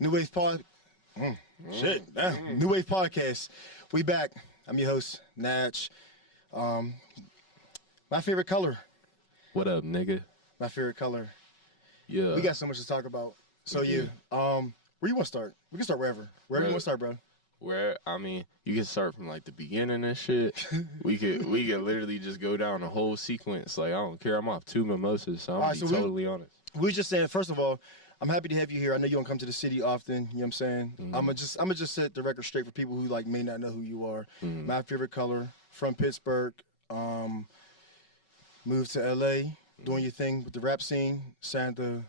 New Wave Pod. New Wave Podcast. We back. I'm your host, Natch. My favorite color. What up, nigga? My favorite color. Yeah. We got so much to talk about. So where you want to start? We can start wherever. Wherever you want to start, bro. You can start from like the beginning and shit. we could literally just go down the whole sequence. Like, I don't care. I'm off 2 mimosas, so I'm totally honest. We just saying, first of all, I'm happy to have you here. I know you don't come to the city often. You know what I'm saying? Mm-hmm. I'm gonna just set the record straight for people who like may not know who you are. Mm-hmm. My favorite color, from Pittsburgh. Moved to LA, doing your thing with the rap scene. Signed the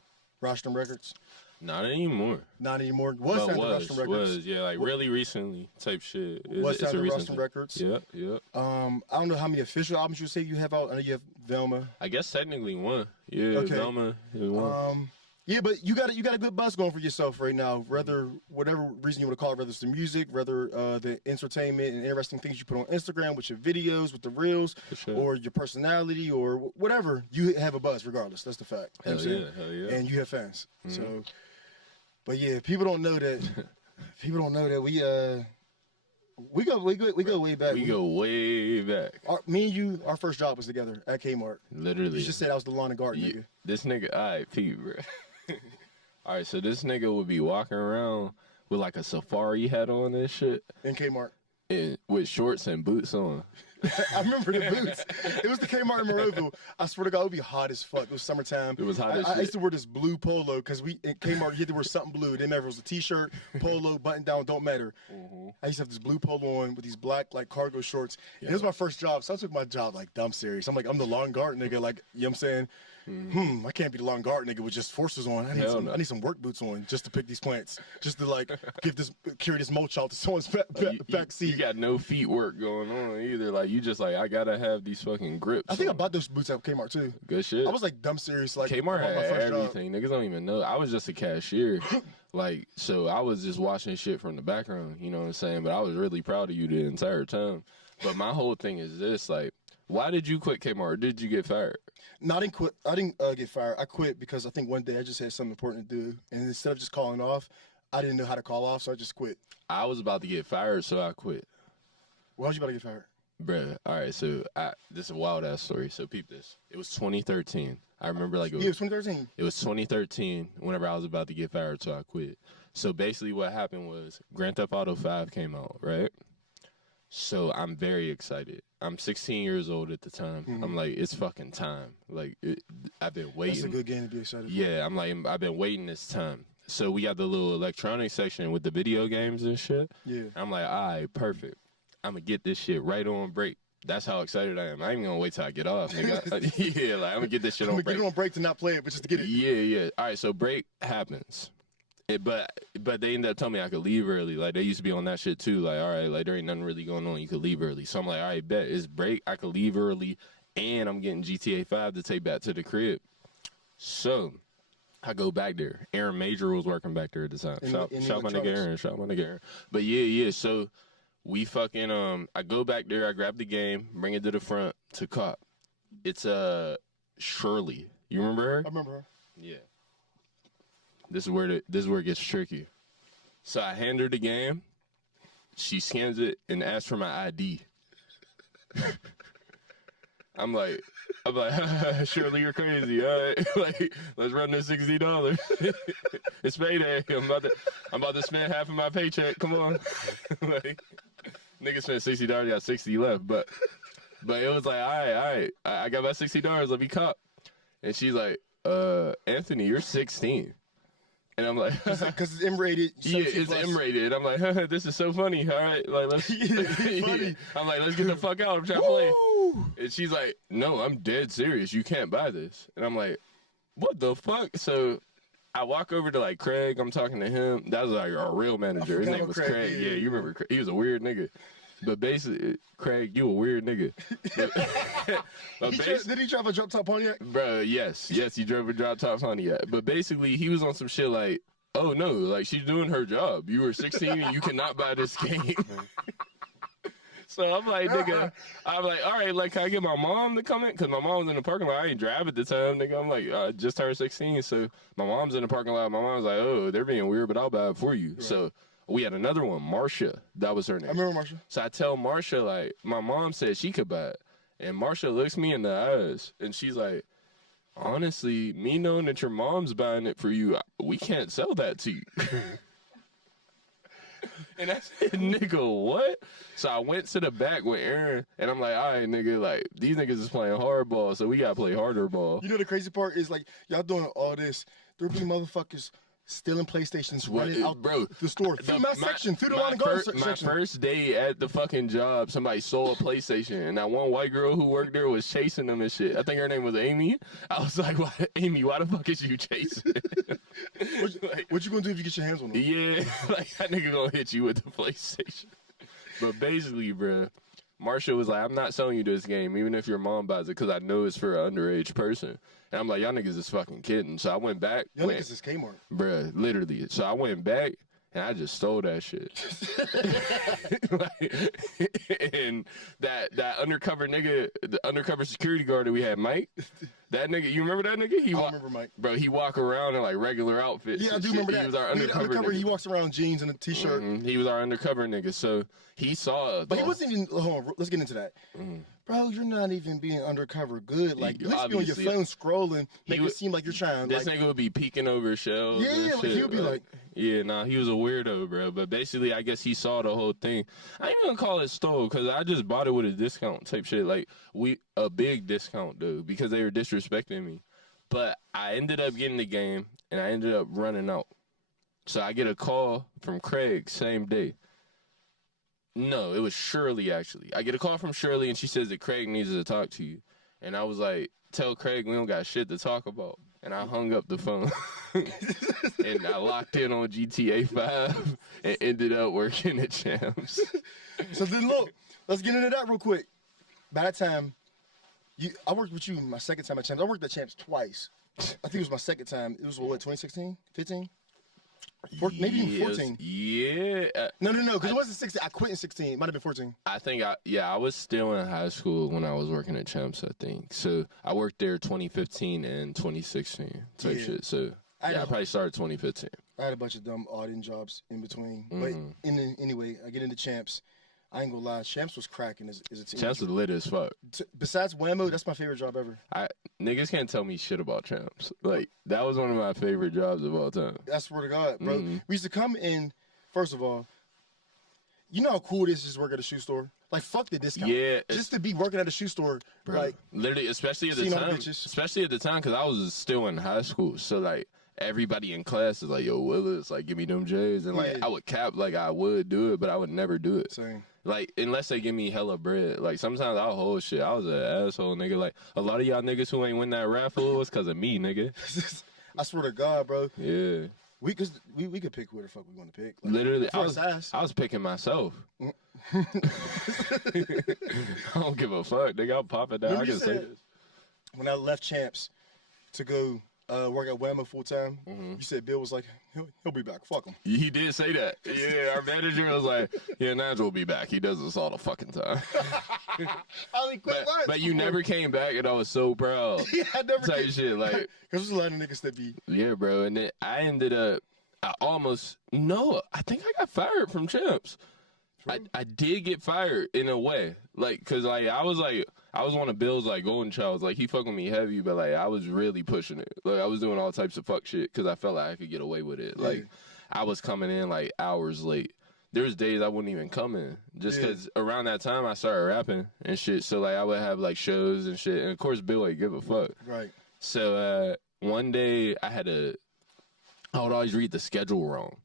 Rostrum Records. Not anymore. Not anymore. Signed to Rostrum Records. Really recently type shit. Signed to Rostrum Records. Yeah. I don't know how many official albums you say you have out. I know you have Velma. I guess technically one. Yeah, Okay. Velma is one. Yeah, but you got a good buzz going for yourself right now. Whether whatever reason you want to call it, whether it's the music, whether the entertainment and interesting things you put on Instagram with your videos, with the reels, For sure. or your personality, or whatever, you have a buzz regardless. That's the fact. You know what I'm saying? Hell yeah. And you have fans. So, but yeah, people don't know that. People don't know that we go way back. We go way back. Me and you, our first job was together at Kmart. Literally. You just said I was the lawn and garden Yeah, nigga. this nigga, alright, Pete, bro. Alright, so this nigga would be walking around with like a safari hat on and shit, In Kmart. and with shorts and boots on. I remember the boots. It was the Kmart in Monroeville. I swear to God, it would be hot as fuck. It was summertime. It was hot as I shit. used to wear this blue polo because in Kmart you had to wear something blue. It didn't matter if it was a t-shirt, polo, button down, don't matter. I used to have this blue polo on with these black like cargo shorts. And it was my first job, so I took my job like dumb serious. I'm the lawn guard nigga, like, you know what I'm saying? I can't be the lawn guard nigga with just forces on. I need some work boots on just to pick these plants, just to like carry this mulch out to someone's back seat. You got no feet work going on either. Like, you just like, I gotta have these fucking grips. I think I on. bought those boots at Kmart too. Good shit. I was like dumb serious, like Kmart about my had first job. everything. Niggas don't even know. I was just a cashier. Like, so I was just watching shit from the background, you know what I'm saying? But I was really proud of you the entire time. But my whole thing is this, like, why did you quit Kmart? Or did you get fired? No, I didn't quit. I didn't get fired. I quit because I think one day I just had something important to do, and instead of just calling off, I didn't know how to call off, so I just quit. I was about to get fired, so I quit. Why was you about to get fired? Bruh, all right, so this is a wild-ass story, so peep this. It was 2013. I remember, like, Yeah, it was 2013. It was 2013 whenever I was about to get fired, so I quit. So basically what happened was Grand Theft Auto 5 came out, right? So I'm very excited. I'm 16 years old at the time. I'm like, it's fucking time. Like, I've been waiting. That's a good game to be excited for. Yeah, I'm like, I've been waiting this time. So we got the little electronic section with the video games and shit. Yeah. I'm like, all right, perfect. I'm going to get this shit right on break. That's how excited I am. I ain't even going to wait till I get off, nigga. Yeah, like, I'm going to get this shit on break. Get it on break to not play it, but just to get it. Yeah. All right, so break happens. But they ended up telling me I could leave early. Like, they used to be on that shit too. Like, all right, like, there ain't nothing really going on. You could leave early. So I'm like, all right, bet. It's break. I could leave early. And I'm getting GTA 5 to take back to the crib. So I go back there. Aaron Major was working back there at the time. Shout my nigga Aaron. Shout my nigga Aaron. But yeah. So we fucking, I go back there. I grab the game, bring it to the front to cop. It's Shirley. You remember her? I remember her. Yeah. This is where it gets tricky. So I hand her the game. She scans it and asks for my ID. I'm like, Shirley, you're crazy. All right, like, let's run this $60. It's payday. I'm about to spend half of my paycheck. Come on, like, nigga spent $60. Got 60 left, but it was like, all right. I got my $60. Let me cop. And she's like, Anthony, you're 16. And I'm like, because it's M-rated. Yeah, it's M-rated. I'm like, this is so funny. All right, like, let's. funny. I'm like, let's get the fuck out. I'm trying to play. And she's like, no, I'm dead serious. You can't buy this. And I'm like, what the fuck? So I walk over to like Craig. I'm talking to him. That was like our real manager. His name was Craig. Yeah, you remember Craig. He was a weird nigga. But basically, Craig, you a weird nigga. Did he drive a drop top Pontiac? Bro, yes, he drove a drop top Pontiac. But basically, he was on some shit like, oh no, like, she's doing her job. You were 16 and you cannot buy this game. So I'm like, nigga, I'm like, all right, like, can I get my mom to come in? Because my mom was in the parking lot. I ain't drive at the time, nigga. I'm like, I just turned 16. So my mom's in the parking lot. My mom's like, oh, they're being weird, but I'll buy it for you. Right. So we had another one, Marsha. That was her name. I remember Marsha. So I tell Marsha, like, my mom said she could buy it. And Marsha looks me in the eyes, and she's like, honestly, me knowing that your mom's buying it for you, we can't sell that to you. And I said, nigga, what? So I went to the back with Aaron, and I'm like, all right, nigga, like, these niggas is playing hardball, so we got to play harder ball. You know the crazy part is, like, y'all doing all this. There be motherfuckers stealing PlayStations, running out the store. Through my section, through the line and go section. My first day at the fucking job, somebody stole a PlayStation, and that one white girl who worked there was chasing them and shit. I think her name was Amy. I was like, Amy, why the fuck is you chasing? What you gonna do if you get your hands on them? Yeah, like, that nigga gonna hit you with the PlayStation. But basically, bruh, Marsha was like, I'm not selling you this game, even if your mom buys it, because I know it's for an underage person. And I'm like, y'all niggas is fucking kidding. So I went back. Y'all niggas is Kmart. Bruh, literally. So I went back, and I just stole that shit. And that undercover nigga, the undercover security guard that we had, Mike, that nigga, you remember that nigga? I remember Mike. Bro, he walk around in, like, regular outfits. Yeah, I do remember that. He was our undercover nigga. He walks around in jeans and a T-shirt. Mm-hmm. He was our undercover nigga, so he saw us. But he wasn't even, hold on, let's get into that. Bro, you're not even being undercover good. Like, you used to be on your phone scrolling, make it seem like you're trying. This nigga would be peeking over shelves. Yeah, like, he would be like. Yeah, nah, he was a weirdo, bro. But basically, I guess he saw the whole thing. I ain't gonna call it stole, because I just bought it with a discount type shit. Like, a big discount, dude, because they were disrespecting me. But I ended up getting the game, and I ended up running out. So I get a call from Craig same day. No, it was Shirley, actually. I get a call from Shirley, and she says that Craig needs to talk to you. And I was like, tell Craig we don't got shit to talk about. And I hung up the phone. And I locked in on GTA 5 and ended up working at Champs. So then, look, let's get into that real quick. By that time, I worked with you my second time at Champs. I worked at Champs twice. I think it was my second time. It was, what, 2016? 15? Maybe even 14. Yeah. No, because it wasn't 16. I quit in 16. It might have been 14. I think, I was still in high school when I was working at Champs, I think. So I worked there 2015 and 2016 type shit. So I probably started 2015. I had a bunch of dumb auditing jobs in between. But anyway, I get into Champs. I ain't gonna lie, Champs was cracking as a team. Champs was lit as fuck. Besides Whammo, that's my favorite job ever. Niggas can't tell me shit about Champs. Like, that was one of my favorite jobs of all time. I swear to God, bro. We used to come in, first of all, you know how cool it is just to work at a shoe store? Like, fuck the discount. Yeah. Just to be working at a shoe store, bro, like. Literally, especially at the time, because I was still in high school. So, like, everybody in class is like, yo, Willis, like, give me them J's. And, like, I would cap, like, I would do it, but I would never do it. Same. Like, unless they give me hella bread. Like, sometimes I'll hold shit. I was an asshole, nigga. Like, a lot of y'all niggas who ain't win that raffle was because of me, nigga. I swear to God, bro. Yeah. We could pick who the fuck we want to pick. Like, literally, I was picking myself. I don't give a fuck, nigga. I'll pop it down. I can say this. When I left Champs to go work at Whammo full time, you said Bill was like, he'll be back. Fuck him. He did say that. Yeah, our manager was like, yeah, Nigel will be back. He does this all the fucking time. I only quit once. But you never came back, and I was so proud. Yeah, I never came. Shit, like, because there's a lot of niggas that be. Yeah, bro. And then I ended up, I think I got fired from Champs. I did get fired in a way. Like, because, like, I was one of Bill's, like, golden childs. Like, he fucking me heavy, but, like, I was really pushing it. Like, I was doing all types of fuck shit because I felt like I could get away with it. Yeah. Like, I was coming in, like, hours late. There's days I wouldn't even come in just because around that time I started rapping and shit. So, like, I would have, like, shows and shit. And, of course, Bill ain't give a fuck. Right. So, one day I would always read the schedule wrong.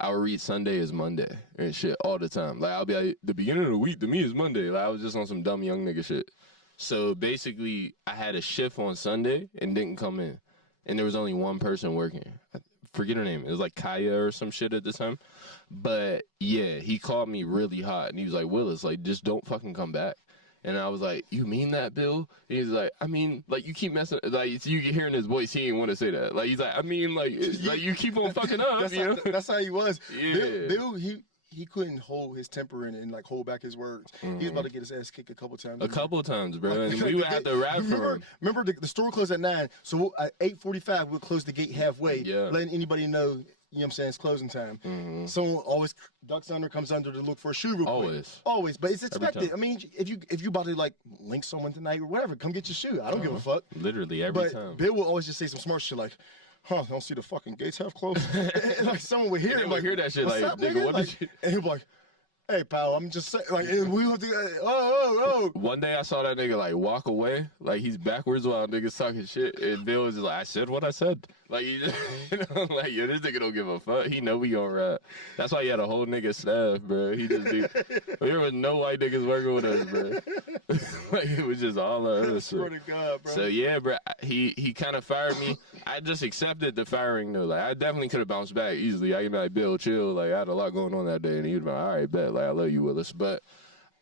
I would read Sunday as Monday and shit all the time. Like, I'll be like, the beginning of the week to me is Monday. Like, I was just on some dumb young nigga shit. So, basically, I had a shift on Sunday and didn't come in. And there was only one person working. I forget her name. It was like Kaya or some shit at the time. But, yeah, he called me really hot. And he was like, Willis, like, just don't fucking come back. And I was like, you mean that, Bill? And he's like, I mean, like, you keep messing, like, you can hear in his voice, he didn't want to say that. Like, he's like, I mean, like, like, you keep on fucking up, that's you know? That's how he was. Yeah. Bill, he couldn't hold his temper and like hold back his words. He was about to get his ass kicked a couple times. A couple times, bro. And we would have to rap for him. Remember the store closed at 9, so at 8:45 we'll close the gate halfway, letting anybody know. You know what I'm saying? It's closing time. Someone always ducks under, comes under to look for a shoe real quick. Always. But it's expected. I mean, if you about to like link someone tonight or whatever, come get your shoe. I don't give a fuck. Literally every time. Bill will always just say some smart shit like, huh, don't see the fucking gates half closed? And like someone would hear it. Like, hear that shit like, up, nigga, what like, did you... And he'll be like, hey, pal, I'm just saying, like, and we would do that. Oh. One day I saw that nigga, like, walk away. Like, he's backwards while niggas talking shit. And Bill was just like, I said what I said. Like, he just, like, yo, this nigga don't give a fuck. He know we gonna rap. That's why he had a whole nigga staff, bro. He just be, there was no white niggas working with us, bro. Like, it was just all of us. Swear to God, bro. So, yeah, bro, he kind of fired me. I just accepted the firing, though. Like, I definitely could have bounced back easily. I could be like, Bill, chill. Like, I had a lot going on that day. And he'd be like, all right, bet. Like, I love you, Willis. But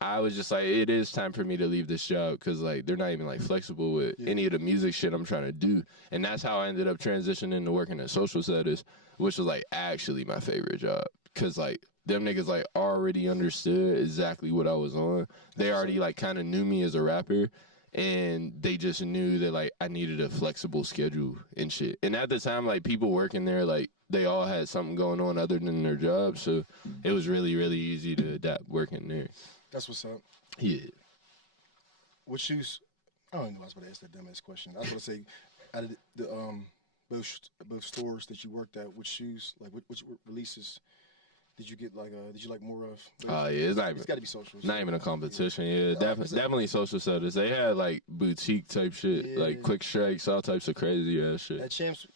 I was just like, it is time for me to leave this job because, like, they're not even, like, flexible with any of the music shit I'm trying to do. And that's how I ended up transitioning to working at Social Status, which was, like, actually my favorite job because, like, them niggas, like, already understood exactly what I was on. They already, like, kind of knew me as a rapper. And they just knew that, like, I needed a flexible schedule and shit. And at the time, like, people working there, like, they all had something going on other than their job. So it was really, really easy to adapt working there. That's what's up. Yeah. What shoes? I don't know. I was about to ask that dumbass question. I was going to say, out of the both stores that you worked at, which shoes, like, which releases did you get, like, did you like more of? Yeah, it's got to be Social. Not even a competition. Yeah, definitely Social Status. They had, like, boutique type shit, like Quick Strikes, all types of crazy ass shit. At Champs,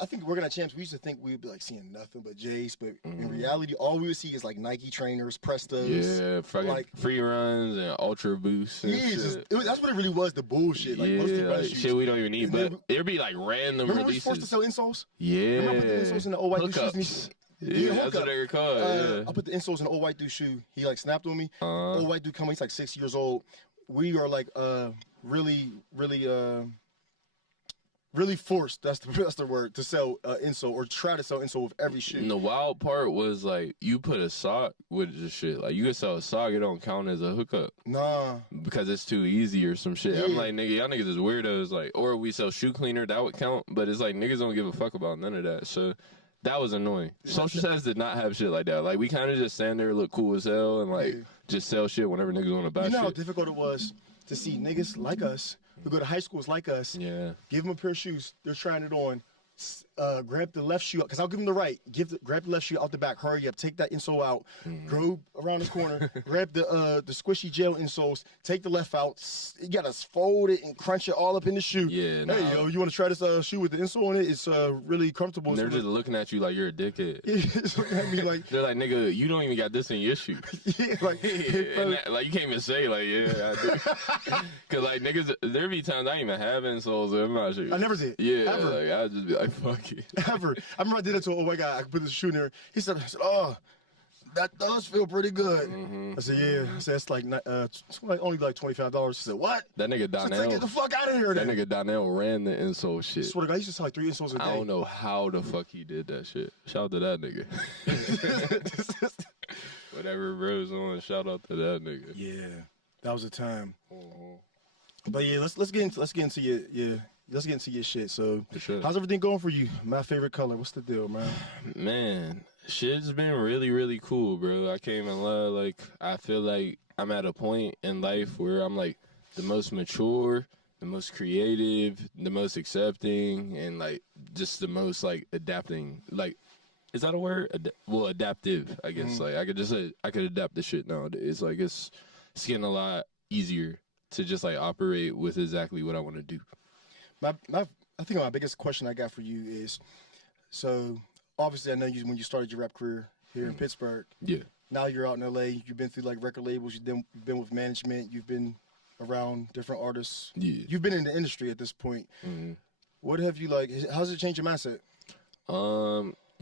I think working at Champs, we used to think we would be like seeing nothing but J's, but in reality, all we would see is like Nike trainers, Prestos. Yeah, fucking like free runs and Ultra Boosts. And that's what it really was, the bullshit. Like, like shit we don't even need, but it'd be like random remember releases. Remember forced to sell insoles? Yeah. Remember putting the insoles in the old white dude shoes? Yeah, that's what they were called. I put the insoles in the old white dude shoe. He like snapped on me. Old white dude coming, he's like 6 years old. We are like really forced, that's the word, to sell insole or try to sell insole with every shoe. And the wild part was, like, you put a sock with the shit. Like, you can sell a sock, it don't count as a hookup. Nah. Because it's too easy or some shit. Yeah. I'm like, nigga, y'all niggas is weirdos. Like, or we sell shoe cleaner, that would count. But it's like, niggas don't give a fuck about none of that. So that was annoying. Social Status did not have shit like that. Like, we kind of just stand there, look cool as hell, and, like, just sell shit whenever niggas want to buy shit. You know how difficult it was to see niggas like us who go to high schools like us, give them a pair of shoes, they're trying it on, grab the left shoe, because I'll give them the right, grab the left shoe out the back, hurry up, take that insole out, go around the corner, grab the squishy gel insoles, take the left out, you gotta fold it and crunch it all up in the shoe. Yeah, hey, yo, you wanna try this shoe with the insole on it? It's really comfortable. And they're just looking at you like you're a dickhead. It's looking at me like, they're like, nigga, you don't even got this in your shoe. Like, like, you can't even say, like, yeah, I do. Because, like, niggas, there be times I ain't even have insoles in my shoes. I never did. Yeah, ever. Like, I'd just be like, fuck it. Ever. I remember I did it to an old white guy. I put this shoe in there. He said, oh, that does feel pretty good. I said, yeah. I said, it's like only like $25. He said, what? That nigga Donnell. I said, get the fuck out of here then. That nigga Donnell ran the insole shit. I swear to God, I used to sell like 3 insoles a day. I don't know how the fuck he did that shit. Shout out to that nigga. Whatever bro's on, shout out to that nigga. Yeah, that was a time. But yeah, let's get into your shit. So, sure. How's everything going for you? My favorite color. What's the deal, man? Man, shit's been really, really cool, bro. I can't even lie. Like, I feel like I'm at a point in life where I'm like the most mature, the most creative, the most accepting, and like just the most like adapting. Like, is that a word? Adaptive, I guess. Like, I could just say I could adapt this shit nowadays. Like, it's getting a lot easier to just like operate with exactly what I want to do. I think my biggest question I got for you is, so obviously I know you when you started your rap career here in Pittsburgh. Yeah. Now you're out in LA. You've been through like record labels. You've been with management. You've been around different artists. Yeah. You've been in the industry at this point. What have you like? How's it changed your mindset?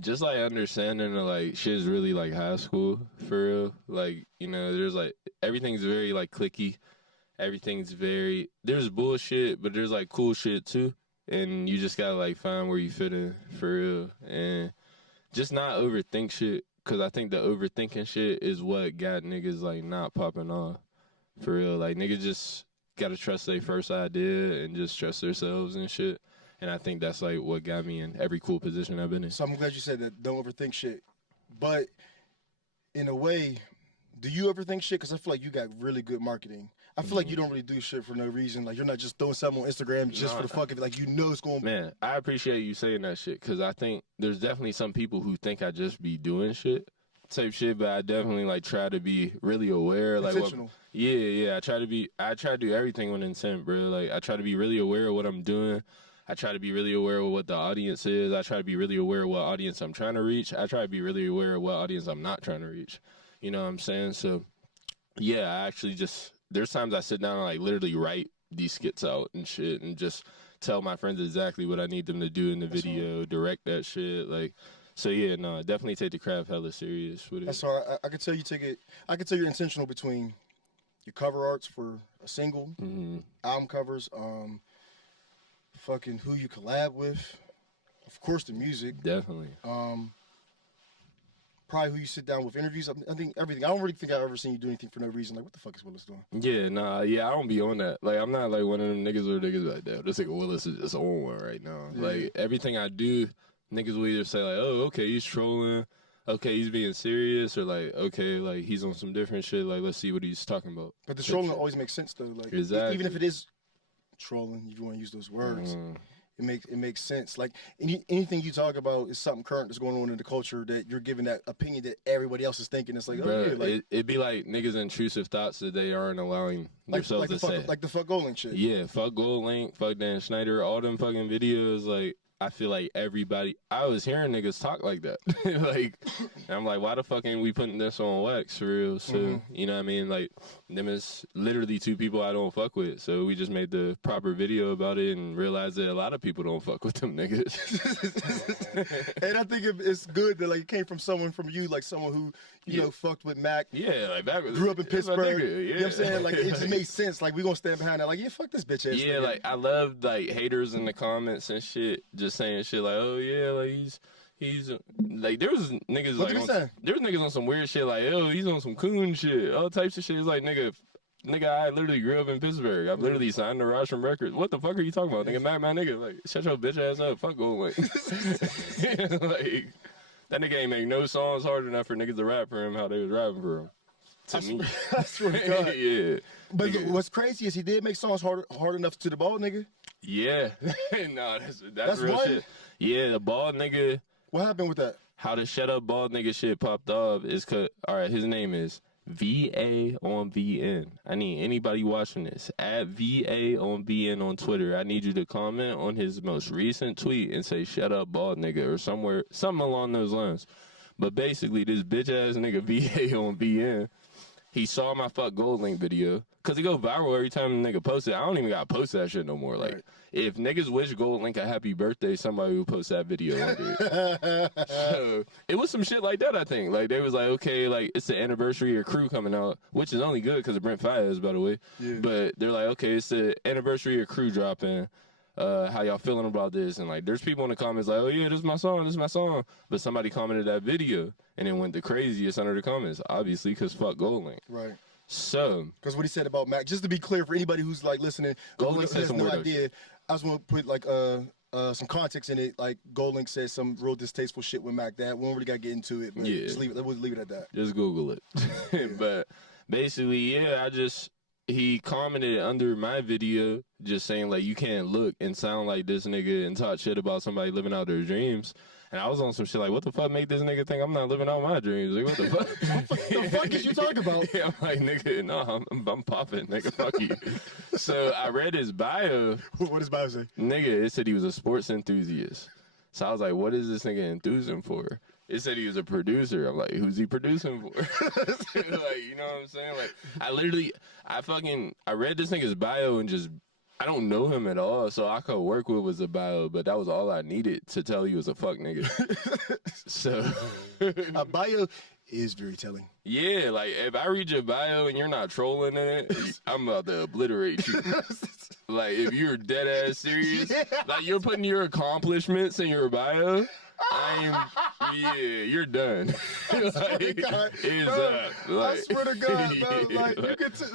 Just like understanding that like shit is really like high school for real. Like, you know, there's like everything's very like cliquey. Everything's very, there's bullshit, but there's like cool shit too. And you just gotta like find where you fit in for real. And just not overthink shit. because I think the overthinking shit is what got niggas like not popping off. For real, like niggas just gotta trust their first idea and just trust themselves and shit. And I think that's like what got me in every cool position I've been in. So I'm glad you said that. Don't overthink shit. But in a way, do you overthink shit? Because I feel like you got really good marketing. I feel like you don't really do shit for no reason. Like you're not just throwing something on Instagram just for the fuck of it. Like you know it's going. Man, I appreciate you saying that shit because I think there's definitely some people who think I just be doing shit type shit, but I definitely like try to be really aware. Like Intentional. Yeah. I try to do everything with intent, bro. Like I try to be really aware of what I'm doing. I try to be really aware of what the audience is. I try to be really aware of what audience I'm trying to reach. I try to be really aware of what audience I'm not trying to reach. You know what I'm saying? So, yeah, I actually just, there's times I sit down and like literally write these skits out and shit and just tell my friends exactly what I need them to do in the video, direct that shit. Like, so yeah, no, definitely take the craft hella serious with it. That's all right. I can tell you take it. I can tell you're intentional between your cover arts for a single, album covers, fucking who you collab with, of course the music, Definitely. probably who you sit down with, interviews. I think everything. I don't really think I've ever seen you do anything for no reason. Like what the fuck is Willis doing? Yeah, I don't be on that. Like, I'm not like one of them niggas or niggas like that. This nigga Willis is just on one right now. Yeah. Like, everything I do, niggas will either say like, oh, okay, he's trolling. Okay, he's being serious. Or like, okay, like, he's on some different shit. Like, let's see what he's talking about. But the trolling always makes sense though. Like Exactly. even if it is trolling, if you want to use those words. It makes sense. Like anything you talk about is something current that's going on in the culture that you're giving that opinion that everybody else is thinking. It's like, Bruh, oh yeah, like it'd be like niggas' intrusive thoughts that they aren't allowing themselves to say. like the fuck Goldlink shit. Yeah, fuck GoldLink, fuck Dan Schneider, all them fucking videos. Like, I feel like everybody, I was hearing niggas talk like that. Like, I'm like, why the fuck ain't we putting this on wax for real? So, you know what I mean? Like, them is literally two people I don't fuck with. So we just made the proper video about it and realized that a lot of people don't fuck with them niggas. And I think it's good that like it came from someone from you, like someone who you know fucked with Mac. Yeah, like that was Grew up in Pittsburgh. nigga, You know what I'm saying? Like it just made sense. Like we gonna stand behind that. Like yeah, fuck this bitch ass. Yeah, nigga. like I love like haters in the comments and shit, just saying shit like, oh yeah, like he's like there was niggas What like did he say? there was niggas on some weird shit like, oh he's on some coon shit, all types of shit. It's like nigga, I literally grew up in Pittsburgh. I've literally signed to Russian Records. What the fuck are you talking about? Nigga, my nigga, like shut your bitch ass up. Fuck GoldLink. Like that nigga ain't make no songs hard enough for niggas to rap for him how they was rapping for him. To me. I swear to God. Yeah. But Nigga. what's crazy is he did make songs hard enough to the ball nigga. Yeah. No, that's real one? shit. Yeah, the bald nigga, What happened with that? how the shut up bald nigga shit popped off is cause, all right, his name is VA on VN. I need anybody watching this at VA on VN on Twitter. I need you to comment on his most recent tweet and say shut up bald nigga or something along those lines. But basically, this bitch ass nigga VA on VN, he saw my fuck GoldLink video. Cause it go viral every time the nigga posts it. I don't even gotta post that shit no more. Like, Right. if niggas wish GoldLink a happy birthday, somebody will post that video under it. So, it was some shit like that, I think. Like, they was like, okay, like, it's the anniversary of Crew coming out, which is only good because of Brent Faiyaz, by the way. Yeah. But they're like, okay, it's the anniversary of Crew dropping. How y'all feeling about this? And like, there's people in the comments like, oh yeah, this is my song. But somebody commented that video and it went the craziest under the comments, obviously, because fuck GoldLink. Right. So, Because what he said about Mac, just to be clear for anybody who's like listening, GoldLink who said has some no weirdo idea. I just want to put like some context in it. Like GoldLink said some real distasteful shit with Mac. That we don't really got to get into it. But Yeah. just leave it. We'll leave it at that. just Google it. But basically, yeah, he commented under my video just saying like, you can't look and sound like this nigga and talk shit about somebody living out their dreams. And I was on some shit like, what the fuck make this nigga think I'm not living out my dreams? Like, what the fuck? The fuck is you talking about? Yeah, I'm like, nigga, no, I'm popping, nigga, fuck you. So I read his bio. What does Bio say? Nigga, it said he was a sports enthusiast. So I was like, what is this nigga enthusing for? It said he was a producer. I'm like, who's he producing for? Like, you know what I'm saying? Like, I read this nigga's bio and just, I don't know him at all, so I could work with was a bio, but that was all I needed to tell he was a fuck nigga. So, Bio is very telling. yeah, like, if I read your bio and you're not trolling in it, I'm about to obliterate you. Like, if you're dead ass serious, Yeah. like, you're putting your accomplishments in your bio, Yeah, you're done. swear to God, it's bro, like, I swear to God, bro. yeah,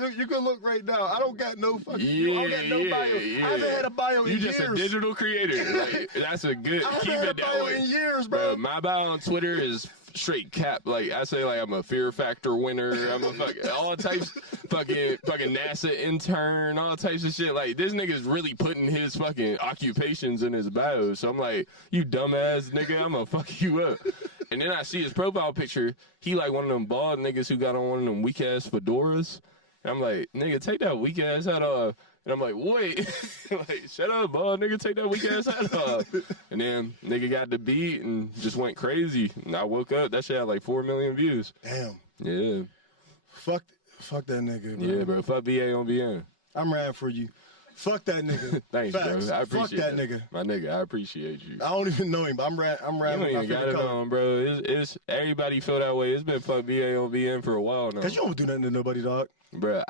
Like you can look right now. I don't got no fucking. yeah, I don't got no bio. yeah. I haven't had a bio You in just years. a digital creator. Like, that's a good. I Keep haven't had a it that bio way. in years, Bro, bro. my bio on Twitter is straight cap. Like, I say, like, I'm a Fear Factor winner. I'm a fucking all types, fucking NASA intern, all types of shit. Like, this nigga's really putting his fucking occupations in his bio. So I'm like, you dumbass nigga, I'm gonna fuck you up. And then I see his profile picture. He like one of them bald niggas who got on one of them weak ass fedoras. And I'm like, nigga, take that weak ass hat off. And I'm like, wait, like, shut up, bald nigga, take that weak ass hat off. And then nigga got the beat and just went crazy. And I woke up, that shit had like 4 million views. Damn. Yeah, Fuck that nigga, bro. yeah, bro. Fuck BA on BN. I'm riding for you. Fuck that nigga. Thanks, Facts. bro. I Fuck appreciate that it. nigga. My nigga, I appreciate you. I don't even know him, but I'm You riding don't with my even got favorite it color. on, bro. It's everybody feel that way. It's been fuck BA on BN for a while now. Cause you don't do nothing to nobody, dog. Bruh,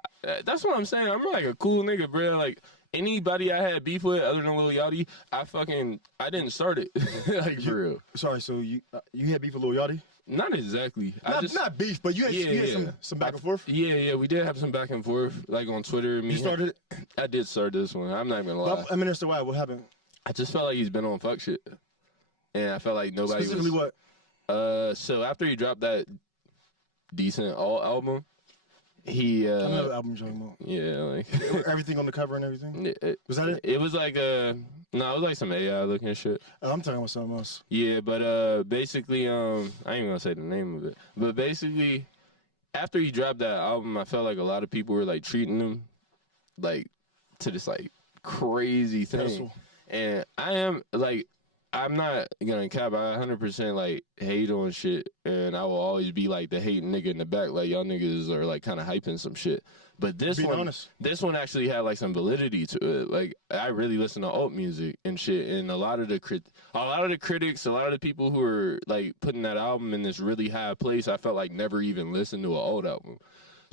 that's what I'm saying. I'm like a cool nigga, bruh. Like, anybody I had beef with other than Lil Yachty, I didn't start it. Like, for real. Sorry, so you had beef with Lil Yachty? Not exactly. Not beef, but you had some back and forth. Yeah, we did have some back and forth, like on Twitter. You started it? I did start this one. I'm not even gonna lie. But I'm interested why. What happened? I just felt like he's been on fuck shit. And I felt like nobody Specifically was. what? So after he dropped that Decent All album, he, I know the album you're talking about. yeah, like. Everything on the cover and everything? Was that it? It was like no, it was like some AI looking shit. I'm talking about something else. Yeah, but basically, I ain't even gonna say the name of it. But basically, after he dropped that album, I felt like a lot of people were like treating him like to this like crazy thing. Pedestal. And I'm not gonna cap. I 100% like hate on shit, and I will always be like the hating nigga in the back. Like, y'all niggas are like kind of hyping some shit. But this Being one, honest. this one actually had like some validity to it. Like, I really listen to alt music and shit, and a lot of the critics, a lot of the people who are like putting that album in this really high place, I felt like never even listened to an old album.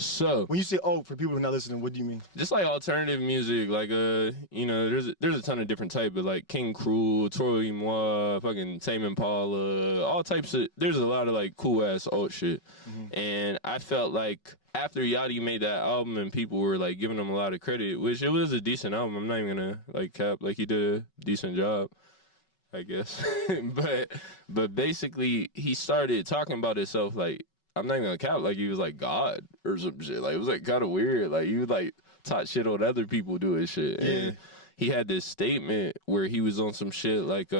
So When you say for people who are not listening, what do you mean? just like alternative music, like you know, there's a ton of different type, but like King Cruel, Troy Moi, fucking Tame Impala, all types of. There's a lot of like cool ass alt shit, and I felt like after Yachty made that album and people were like giving him a lot of credit, which it was a decent album. I'm not even gonna like cap, like he did a decent job, I guess, but basically he started talking about himself like. I'm not even gonna count like he was like God or some shit. Like, it was like kind of weird. Like, he would like talk shit on other people doing shit. Yeah. And he had this statement where he was on some shit like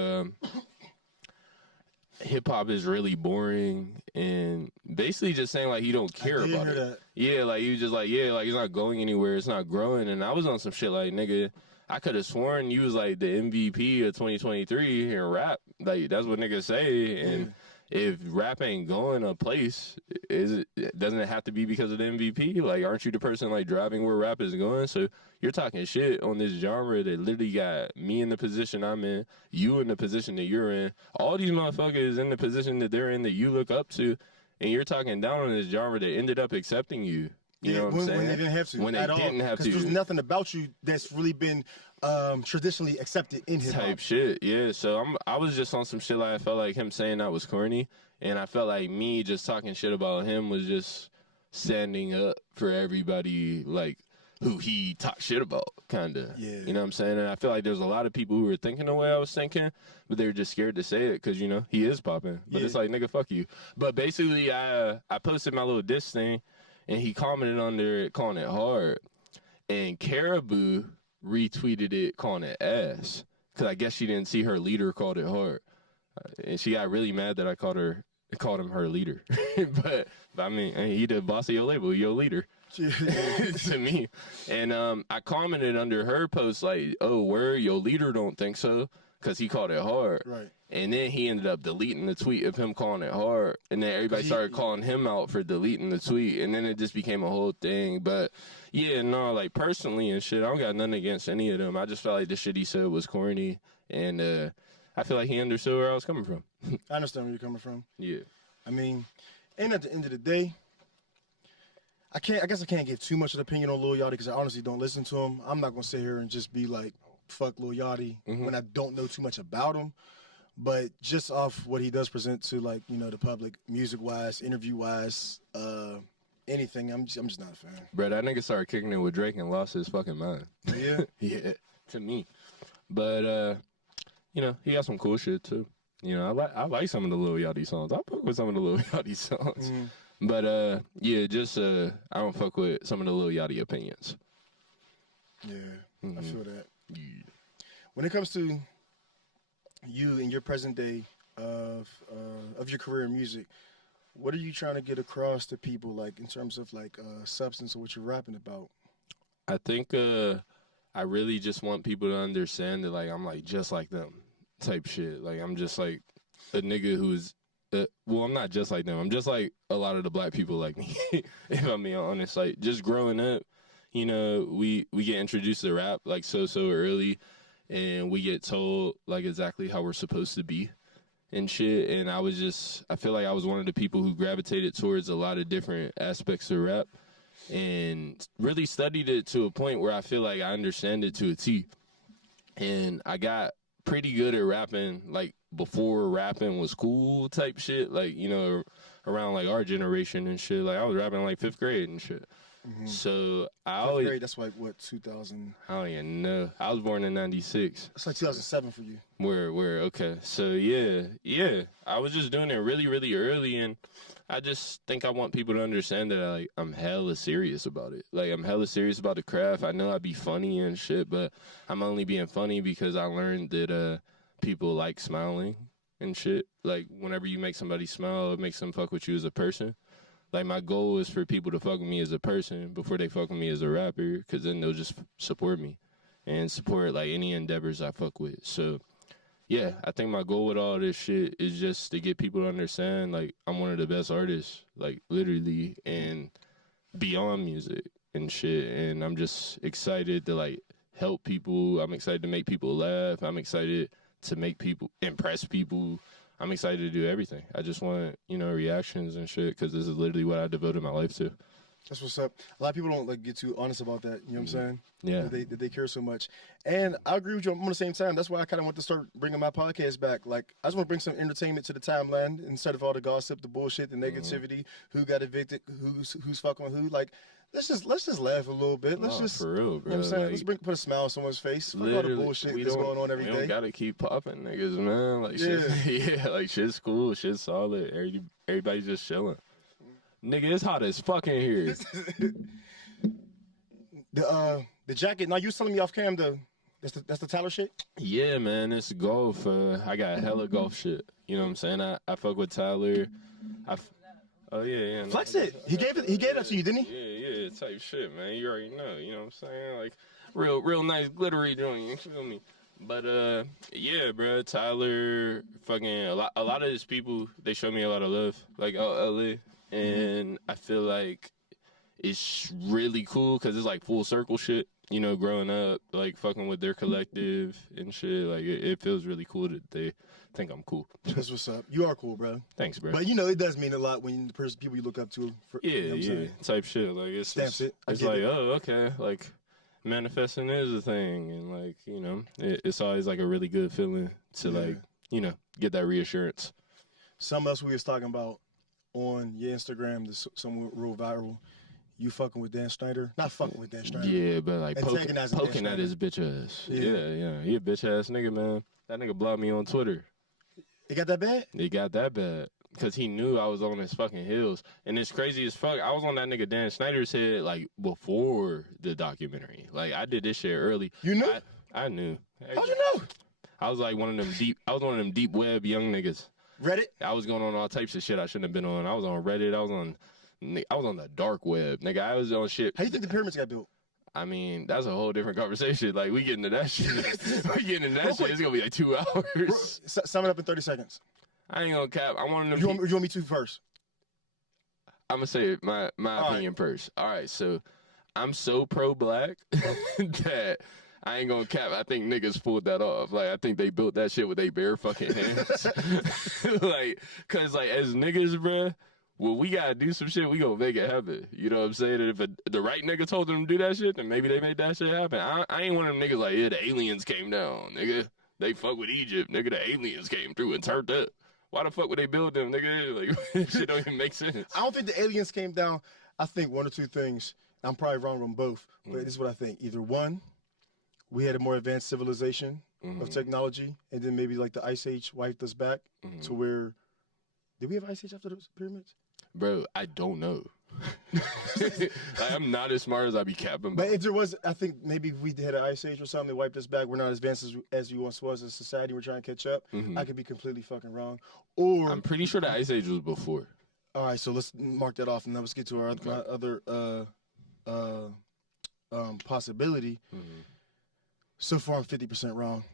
hip hop is really boring, and basically just saying like he don't care did about hear it. that. Yeah, like he was just like, yeah, like it's not going anywhere, it's not growing. And I was on some shit like, nigga, I could have sworn you was like the MVP of 2023 in rap. Like, that's what niggas say. And if rap ain't going a place, doesn't it have to be because of the MVP? Like, aren't you the person like driving where rap is going? So you're talking shit on this genre that literally got me in the position I'm in, you in the position that you're in, all these motherfuckers in the position that they're in that you look up to, and you're talking down on this genre that ended up accepting you. You know what I'm saying? When they didn't have to. When they at all. didn't have 'Cause to. there's nothing about you that's really been traditionally accepted in hip hop. Type shit, yeah. So I was just on some shit like I felt like him saying that was corny, and I felt like me just talking shit about him was just standing up for everybody like who he talked shit about, kinda. Yeah. You know what I'm saying? And I feel like there's a lot of people who were thinking the way I was thinking, but they were just scared to say it because you know he is popping. But it's like, nigga, fuck you. But basically, I posted my little diss thing, and he commented under it calling it hard, and Caribou retweeted it calling it ass because I guess she didn't see her leader called it hard, and she got really mad that I called him her leader. but I mean, he the boss of your label, your leader. To me. And I commented under her post like, oh, where your leader don't think so, because he called it hard. Right. And then he ended up deleting the tweet of him calling it hard. And then everybody started calling him out for deleting the tweet. And then it just became a whole thing. But yeah, no, like personally and shit, I don't got nothing against any of them. I just felt like the shit he said was corny. And I feel like he understood where I was coming from. I understand where you're coming from. Yeah. I mean, and at the end of the day, I guess I can't give too much of an opinion on Lil Yachty because I honestly don't listen to him. I'm not gonna sit here and just be like, fuck Lil Yachty when I don't know too much about him. But just off what he does present to like the public, music wise, interview wise, anything, I'm just not a fan. Bro, that nigga started kicking it with Drake and lost his fucking mind. Yeah, Yeah, to me. But he got some cool shit too. I like some of the Lil Yachty songs. I fuck with some of the Lil Yachty songs. But I don't fuck with some of the Lil Yachty opinions. Yeah, I feel that. Yeah. When it comes to you and your present day of your career in music, what are you trying to get across to people, like in terms of like substance or what you're rapping about? I think I really just want people to understand that like I'm like just like them type shit. Like I'm just like a nigga who's I'm not just like them. I'm just like a lot of the black people like me. If I'm being honest, like just growing up, we get introduced to rap like so early, and we get told like exactly how we're supposed to be and shit. And I feel like I was one of the people who gravitated towards a lot of different aspects of rap and really studied it to a point where I feel like I understand it to a T. And I got pretty good at rapping like before rapping was cool type shit, like around like our generation and shit. Like I was rapping in like 5th grade and shit. So I always grade, that's like what 2000. I don't even know. I was born in '96. It's like 2007 for you. Where okay. So yeah. I was just doing it really early, and I just think I want people to understand that like I'm hella serious about it. Like I'm hella serious about the craft. I know I'd be funny and shit, but I'm only being funny because I learned that people like smiling and shit. Like whenever you make somebody smile, it makes them fuck with you as a person. Like my goal is for people to fuck with me as a person before they fuck with me as a rapper, because then they'll just support me and support like any endeavors I fuck with. So yeah, I think my goal with all this shit is just to get people to understand like I'm one of the best artists, like literally, and beyond music and shit. And I'm just excited to like help people. I'm excited to make people laugh. I'm excited to make people impress people. I'm excited to do everything. I just want, reactions and shit, because this is literally what I devoted my life to. That's what's up. A lot of people don't like get too honest about that. You know what I'm saying? Yeah. That they care so much. And I agree with you on the same time. That's why I kind of want to start bringing my podcast back. Like, I just want to bring some entertainment to the timeline instead of all the gossip, the bullshit, the negativity, who got evicted, who's fucking with who. Like, let's just laugh a little bit. Let's just, for real, bro. You know what I'm saying? Like, let's put a smile on someone's face. Fuck all the bullshit that's going on every day. We don't gotta keep popping niggas, man. Like, shit, like shit's cool, shit's solid. Everybody's just chilling. Nigga, it's hot as fuck in here. The jacket. Now you was telling me off cam that's the Tyler shit. Yeah, man, it's golf. I got hella golf shit. You know what I'm saying? I fuck with Tyler. Oh yeah. Flex it. He gave that to you, didn't he? Yeah, type shit, man. You already know. You know what I'm saying? Like real nice glittery joint. You feel me? But yeah, bro. Tyler, fucking a lot of his people. They show me a lot of love, like LA. And I feel like it's really cool because it's like full circle shit, growing up, like fucking with their collective and shit. Like it feels really cool that they think I'm cool. That's what's up. You are cool, bro. Thanks, bro. But it does mean a lot when the people you look up to. Type shit. Like it's stamps just, it's like, oh, okay, like manifesting is a thing, and like it's always like a really good feeling to like get that reassurance. Something else we was talking about on your Instagram, some real viral. You fucking with Dan Schneider? Not fucking with Dan Schneider. Yeah, but like poking at his bitch ass. Yeah. He a bitch ass nigga, man. That nigga blocked me on Twitter. It got that bad? It got that bad. Because he knew I was on his fucking heels. And it's crazy as fuck. I was on that nigga Dan Schneider's head like before the documentary. Like I did this shit early. You knew? I knew. How'd you know? I was like one of them deep web young niggas. Reddit? I was going on all types of shit I shouldn't have been on. I was on Reddit. I was on the dark web. Nigga, I was on shit. How you think the pyramids got built? I mean, that's a whole different conversation. Like, we getting into that shit. It's going to be like 2 hours. Sum it up in 30 seconds. I ain't going to cap. I want to You want me to first? I'm going to say my opinion first. All right, so I'm so pro-black that I ain't gonna cap. I think niggas pulled that off. Like, I think they built that shit with their bare fucking hands. Like, cause like as niggas, bruh, when we gotta do some shit, we gonna make it happen. You know what I'm saying? And if the right nigga told them to do that shit, then maybe they made that shit happen. I ain't one of them niggas like, yeah, the aliens came down, nigga. They fuck with Egypt, nigga. The aliens came through and turned up. Why the fuck would they build them, nigga? Like, shit don't even make sense. I don't think the aliens came down. I think one or two things. I'm probably wrong on both, but this is what I think. Either one, we had a more advanced civilization of technology, and then maybe like the Ice Age wiped us back to where. Did we have Ice Age after the pyramids? Bro, I don't know. Like, I'm not as smart as I be capping. But if there was, I think maybe if we had an Ice Age or something that wiped us back, we're not as advanced as we once was as a society. We're trying to catch up. I could be completely fucking wrong. Or I'm pretty sure the Ice Age was before. all right, so let's mark that off, and then let's get to our my other possibility. So far, I'm 50% wrong.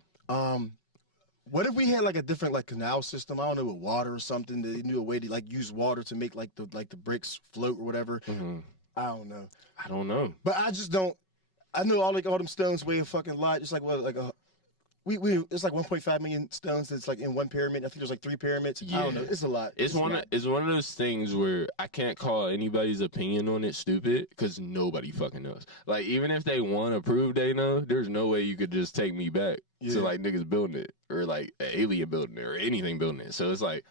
What if we had like a different like canal system? I don't know, with water or something. They knew a way to like use water to make like the bricks float or whatever. I don't know. I don't know. But I just don't. I know all them stones weigh a fucking lot. It's like what like a. It's like 1.5 million stones that's like in one pyramid. I think there's like 3 pyramids. I don't know. It's a lot. It's one of those things where I can't call anybody's opinion on it stupid because nobody fucking knows. Like, even if they want to prove they know, there's no way you could just take me back to like niggas building it or like an alien building it or anything building it. So it's like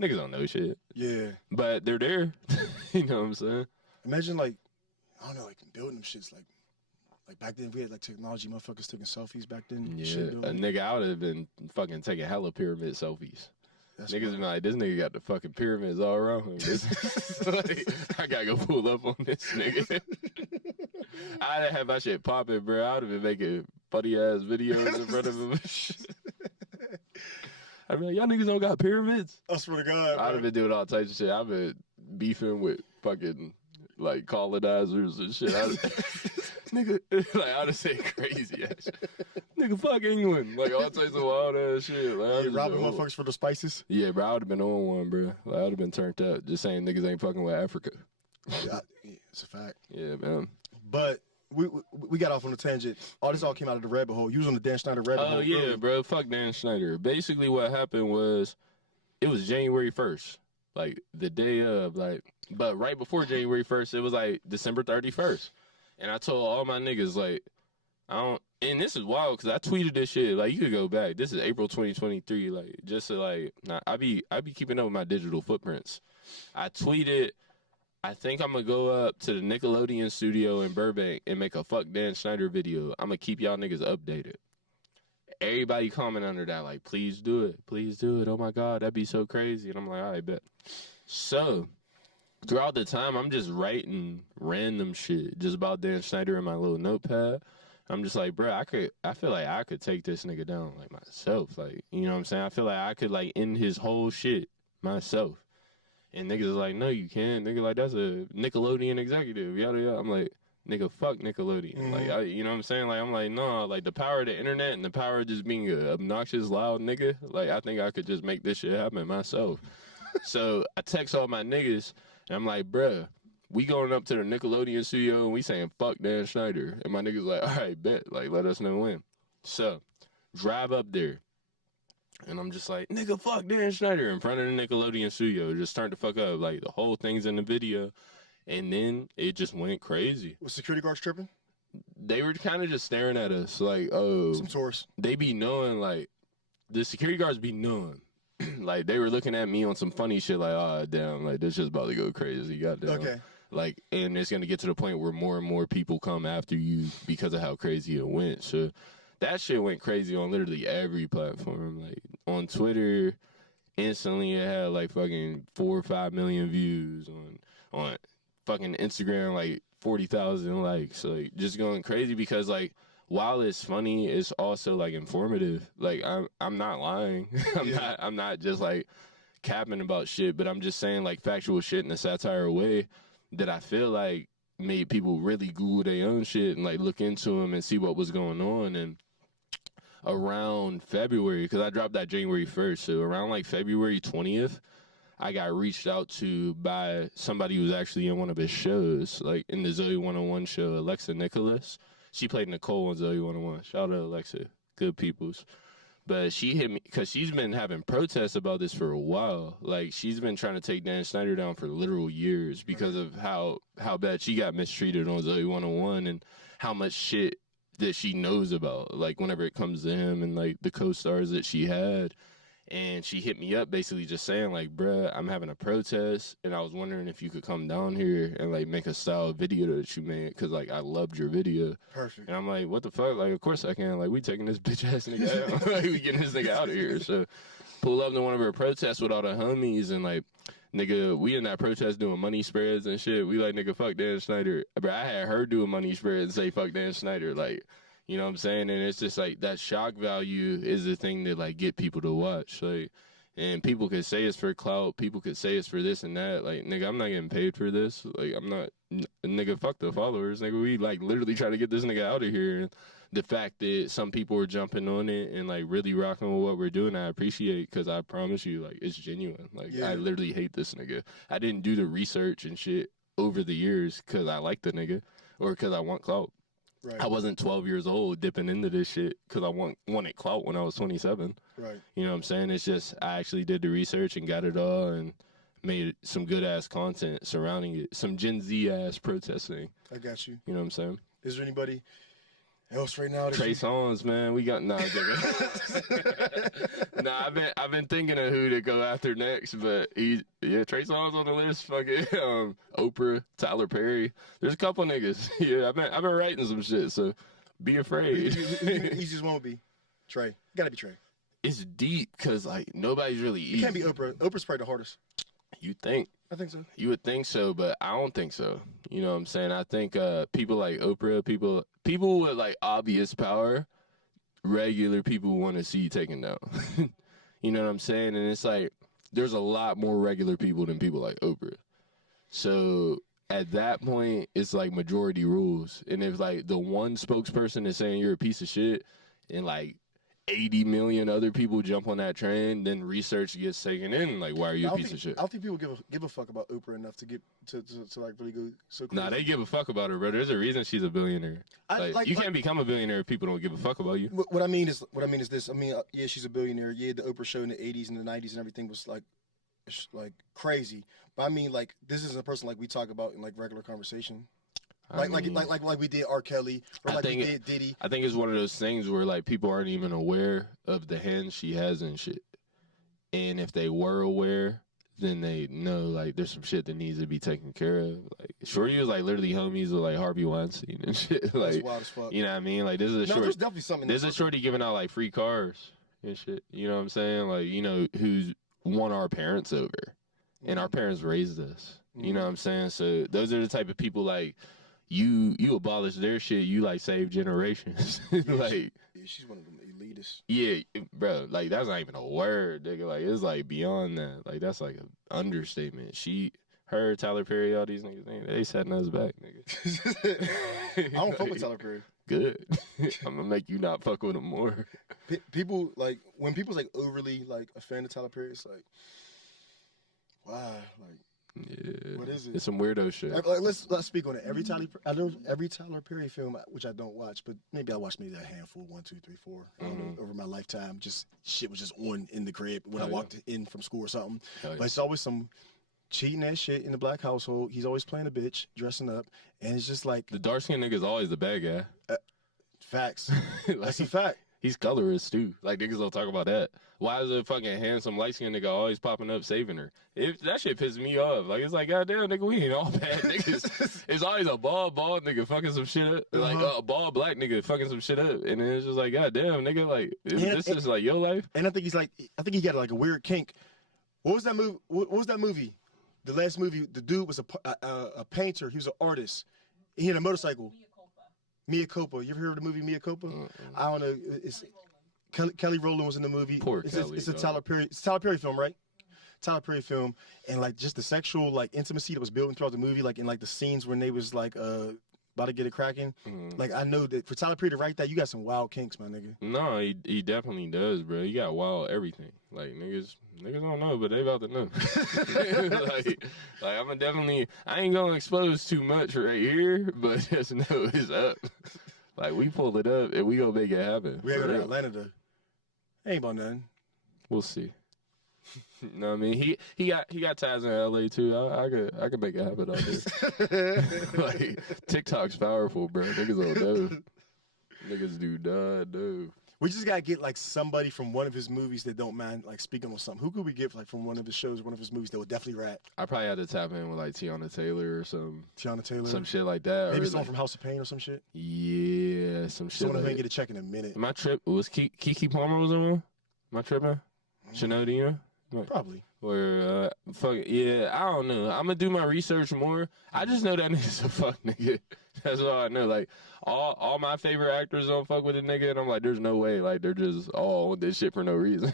niggas don't know shit. Yeah. But they're there. You know what I'm saying? Imagine like, I don't know, like building them shits like back then we had like technology, motherfuckers taking selfies back then. Yeah, a nigga I would have been fucking taking hella pyramid selfies. Niggas been like, this nigga got the fucking pyramids all around him. Like, I gotta go pull up on this nigga. I'd have my shit popping, bro. I would have been making funny ass videos in front of him. I'd be like, y'all niggas don't got pyramids. I swear to God. I'd have been doing all types of shit. I've been beefing with fucking like colonizers and shit. Nigga, like, I'd have said crazy ass shit. Nigga, fuck England. Like, all types of wild ass shit. Like, robbing motherfuckers for the spices? Yeah, bro, I would have been on one, bro. Like, I would have been turned up. Just saying niggas ain't fucking with Africa. Yeah, it's a fact. Yeah, man. But we got off on a tangent. This all came out of the rabbit hole. You was on the Dan Schneider rabbit hole. Oh, yeah, early. Bro. Fuck Dan Schneider. Basically, what happened was, it was January 1st. Like, the day of, like, but right before January 1st, it was, like, December 31st. And I told all my niggas, like, and this is wild, because I tweeted this shit, like, you could go back. This is April 2023, like, just to, like, I be keeping up with my digital footprints. I tweeted, I think I'm going to go up to the Nickelodeon studio in Burbank and make a fuck Dan Schneider video. I'm going to keep y'all niggas updated. Everybody comment under that, like, please do it. Please do it. Oh, my God, that'd be so crazy. And I'm like, all right, bet. So throughout the time, I'm just writing random shit just about Dan Schneider in my little notepad. I'm just like, bro, I feel like I could take this nigga down, like, myself. Like, you know what I'm saying? I feel like I could, like, end his whole shit myself. And niggas is like, no, you can't. Nigga, like, that's a Nickelodeon executive. Yada, yada. I'm like, nigga, fuck Nickelodeon. Like, you know what I'm saying? Like, I'm like, no, like, the power of the internet and the power of just being an obnoxious, loud nigga, like, I think I could just make this shit happen myself. So I text all my niggas, and I'm like, bruh, we going up to the Nickelodeon studio, and we saying, fuck Dan Schneider. And my niggas like, all right, bet. Like, let us know when. So, drive up there. And I'm just like, nigga, fuck Dan Schneider in front of the Nickelodeon studio. Just turned the fuck up. Like, the whole thing's in the video. And then it just went crazy. Was security guards tripping? They were kind of just staring at us like, oh. Some tourists. They be knowing, like, the security guards be knowing. Like, they were looking at me on some funny shit like, oh, damn, like, this just about to go crazy. Goddamn. Okay. Like, and it's going to get to the point where more and more people come after you because of how crazy it went. So that shit went crazy on literally every platform. Like, on Twitter, instantly it had, like, fucking 4 or 5 million views. On fucking Instagram, like, 40,000 likes. Like, just going crazy because, like, while it's funny, it's also, like, informative. Like, I'm not lying. I'm not just, like, capping about shit, but I'm just saying, like, factual shit in a satire way that I feel like made people really Google their own shit and, like, look into them and see what was going on. And around February, because I dropped that January 1st, so around, like, February 20th, I got reached out to by somebody who was actually in one of his shows, like, in the Zoe 101 show, Alexa Nicholas. She played Nicole on Zoe 101. Shout out to Alexa. Good peoples. But she hit me because she's been having protests about this for a while. Like, she's been trying to take Dan Schneider down for literal years because of how bad she got mistreated on Zoe 101 and how much shit that she knows about. Like whenever it comes to him and like the co-stars that she had. And she hit me up basically just saying like, bruh, I'm having a protest and I was wondering if you could come down here and like make a style video that you made because like I loved your video. Perfect. And I'm like, what the fuck? Like, of course I can. Like, we taking this bitch ass nigga out. Like, we getting this nigga out of here. So pull up to one of her protests with all the homies and like, nigga, we in that protest doing money spreads and shit. We like, nigga, fuck Dan Schneider. Bro, I had her doing money spreads and say fuck Dan Schneider. Like, you know what I'm saying? And it's just like that shock value is the thing that like get people to watch. Like, and people could say it's for clout. People could say it's for this and that. Like, nigga, I'm not getting paid for this. Like, I'm not, nigga, fuck the followers. Nigga, we like literally try to get this nigga out of here. And the fact that some people are jumping on it and like really rocking with what we're doing, I appreciate because I promise you, like, it's genuine. Like, Yeah. I literally hate this nigga. I didn't do the research and shit over the years because I like the nigga or because I want clout. Right. I wasn't 12 years old dipping into this shit because I wanted clout when I was 27. Right. You know what I'm saying? It's just I actually did the research and got it all and made some good ass content surrounding it. Some Gen Z ass protesting. I got you. You know what I'm saying? Is there anybody else right now? Trey Songz, man. We got nah. Nah, I've been thinking of who to go after next, but Trey Songz on the list. Fucking Oprah, Tyler Perry. There's a couple niggas. Yeah, I've been writing some shit. So be afraid. Easiest one would be Trey. Gotta be Trey. It's deep because like nobody's really easy. It can't be Oprah. Oprah's probably the hardest. You think? I think so. You would think so, but I don't think so. You know what I'm saying? I think people like Oprah, people with like obvious power, regular people want to see you taken down. You know what I'm saying? And it's like there's a lot more regular people than people like Oprah. So at that point, it's like majority rules. And if like the one spokesperson is saying you're a piece of shit, and like 80 million other people jump on that train, then research gets taken in. Like, why are you a piece of shit? I don't think people give a fuck about Oprah enough to get to like really go so crazy. Nah, they give a fuck about her, bro. There's a reason she's a billionaire. You can't become a billionaire if people don't give a fuck about you. What I mean is this. I mean, yeah, she's a billionaire. Yeah, the Oprah show in the 80s and the 90s and everything was like crazy. But I mean, like, this isn't a person like we talk about in like regular conversation. Like we did R. Kelly or like we did Diddy. I think it's one of those things where like people aren't even aware of the hands she has and shit. And if they were aware, then they know like there's some shit that needs to be taken care of. Like Shorty was like literally homies with like Harvey Weinstein and shit. Like, that's wild as fuck. You know what I mean? Like this is a shorty. There's definitely something. There's a shorty giving out like free cars and shit. You know what I'm saying? Like, you know, who's won our parents over. And our parents raised us. You know what I'm saying? So those are the type of people like you abolish their shit, you like save generations. Like she's one of them elitists. Yeah, bro, like that's not even a word, nigga. Like it's like beyond that. Like that's like an understatement. Her, Tyler Perry, all these niggas, they setting us back, nigga. I don't fuck with Tyler Perry. Good. I'm gonna make you not fuck with him more. People like when people's like overly like a fan of Tyler Perry, it's like, why? Like, yeah, what is it? It's some weirdo shit. Like, let's speak on it. Every Tyler Perry film, which I don't watch, but maybe I watched maybe a handful, 1, 2, 3, 4, I don't know, over my lifetime. Just shit was just on in the crib when I walked in from school or something. But it's always some cheating ass shit in the black household. He's always playing a bitch, dressing up, and it's just like the dark skinned nigga's always the bad guy. Facts. Like, that's a fact. He's colorist too. Like niggas don't talk about that. Why is a fucking handsome light skinned nigga always popping up saving her? That shit pisses me off. Like it's like goddamn nigga, we ain't all bad niggas. It's always a bald nigga fucking some shit up. Like a bald black nigga fucking some shit up, and then it's just like goddamn nigga, like this is like your life. And I think he got like a weird kink. What was that movie? What was that movie? The last movie, the dude was a painter. He was an artist. He had a motorcycle. Mia Culpa. You ever heard of the movie Mia Culpa? I don't know. It's Kelly Rowland was in the movie. Poor it's Kelly. It's a Tyler Perry film, right? Tyler Perry film, and like just the sexual like intimacy that was building throughout the movie, like in like the scenes when they was like about to get it cracking. Like I know that for Tyler Perry to write that, you got some wild kinks, my nigga. No, he definitely does, bro. You got wild everything. Like niggas don't know, but they about to know. like I'm definitely. I ain't gonna expose too much right here, but just know it's up. Like we pulled it up and we gonna make it happen. We gotta go to Atlanta though. Ain't about nothing. We'll see. No, I mean he got ties in LA too. I could make it happen out there. Like TikTok's powerful, bro. Niggas don't know. Niggas do not know. We just gotta get like somebody from one of his movies that don't mind like speaking on something. Who could we get like from one of his shows, one of his movies that would definitely rap? I probably had to tap in with like Tiana Taylor or some Tiana Taylor, shit like that. maybe or someone like, from House of Pain or some shit. yeah, some shit. Someone who like ain't get a check in a minute. My trip was Kiki Palmer was on one. My tripping? Chanel, do you know? Probably. Or fuck yeah, I don't know. I'm gonna do my research more. I just know that nigga's a fuck nigga. That's all I know. Like all my favorite actors don't fuck with a nigga, and I'm like, there's no way. Like they're just all on this shit for no reason.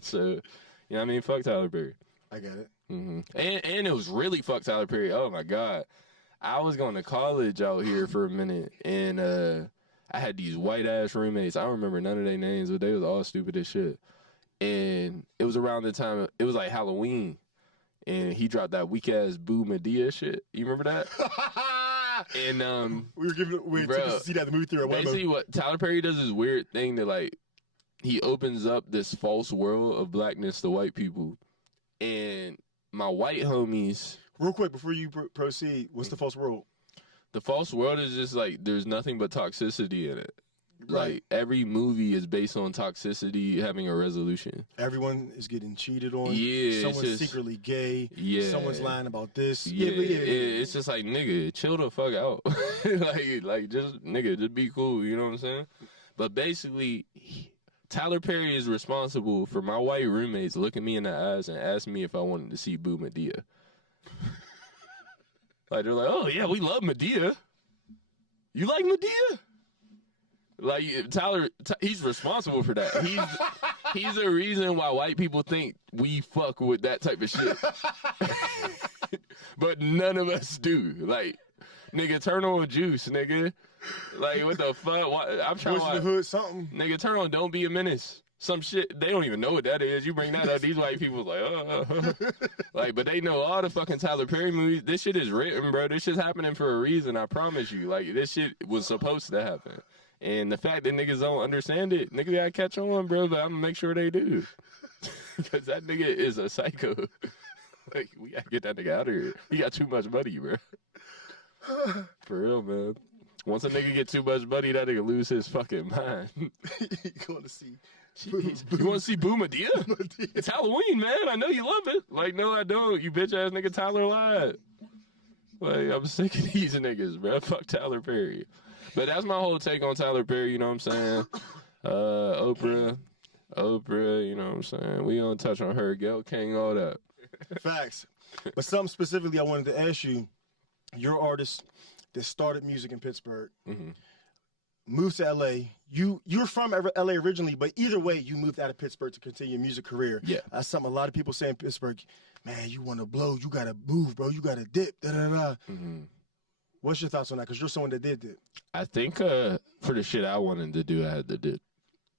So, you know what I mean? Fuck Tyler Perry. I got it. Mm-hmm. And it was really fuck Tyler Perry. Oh my god, I was going to college out here for a minute, and I had these white ass roommates. I don't remember none of their names, but they was all stupid as shit. And it was around the time, it was like Halloween, and he dropped that weak ass Boo Medea shit. You remember that? And we took bro, us to see that at the movie theater. basically what Tyler Perry does is weird thing that like he opens up this false world of blackness to white people, and my white homies. Real quick before you proceed, what's the false world? The false world is just like there's nothing but toxicity in it. Right. Like every movie is based on toxicity having a resolution. Everyone is getting cheated on. Yeah, Someone's it's just, secretly gay. yeah. Someone's lying about this. Yeah, it's just like nigga, chill the fuck out. like just nigga, just be cool. You know what I'm saying? But basically, Tyler Perry is responsible for my white roommates looking me in the eyes and asking me if I wanted to see Boo Medea. Like they're like, oh yeah, we love Medea. You like Medea? Like Tyler, he's responsible for that. He's the reason why white people think we fuck with that type of shit. But none of us do. Like, nigga, turn on Juice, nigga. Like, what the fuck? I'm trying Boys in the Hood, something. Nigga, turn on Don't Be a Menace. Some shit, they don't even know what that is. You bring that up, these white people like, like, but they know all the fucking Tyler Perry movies. This shit is written, bro. This shit's happening for a reason, I promise you. Like, this shit was supposed to happen. And the fact that niggas don't understand it, niggas gotta catch on, bro, but I'm gonna make sure they do. Because that nigga is a psycho. Like, we gotta get that nigga out of here. He got too much money, bro. For real, man. Once a nigga get too much money, that nigga lose his fucking mind. You going to see... You want to see Boo Medea? It's Halloween, man. I know you love it. Like, no, I don't. You bitch ass nigga Tyler lied. Like, I'm sick of these niggas, bro. Fuck Tyler Perry. But that's my whole take on Tyler Perry, you know what I'm saying? Oprah, you know what I'm saying? We gonna touch on her, Gayle King, all that. Facts. But something specifically I wanted to ask you, your artist that started music in Pittsburgh, moved to LA. You're from LA originally, but either way, you moved out of Pittsburgh to continue your music career. Yeah. That's something a lot of people say in Pittsburgh, man, you want to blow, you got to move, bro. You got to dip, da-da-da. What's your thoughts on that? Because you're someone that did it. I think for the shit I wanted to do, I had to do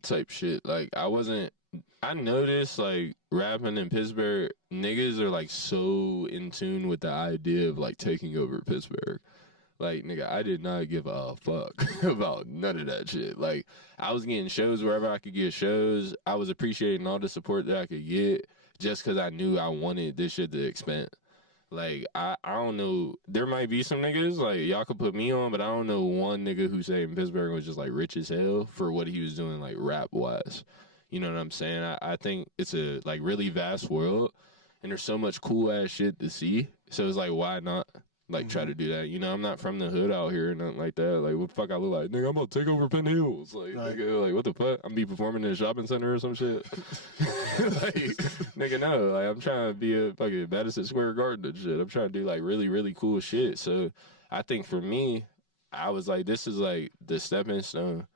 type shit. Like, I noticed, like, rapping in Pittsburgh, niggas are, like, so in tune with the idea of, like, taking over Pittsburgh. Like, nigga, I did not give a fuck about none of that shit. Like, I was getting shows wherever I could get shows. I was appreciating all the support that I could get just because I knew I wanted this shit to expand. Like, I don't know. There might be some niggas, like, y'all could put me on, but I don't know one nigga who say in Pittsburgh was just, like, rich as hell for what he was doing, like, rap-wise. You know what I'm saying? I think it's a, like, really vast world, and there's so much cool-ass shit to see. So it's like, why not, like, try to do that? You know, I'm not from the hood out here or nothing like that. Like, what the fuck I look like? Nigga, I'm gonna take over Penn Hills. Like, nigga, like, what the fuck? I'm be performing in a shopping center or some shit. Like, nigga, no. Like, I'm trying to be a fucking Madison Square Garden and shit. I'm trying to do, like, really, really cool shit. So I think for me, I was like, this is, like, the stepping stone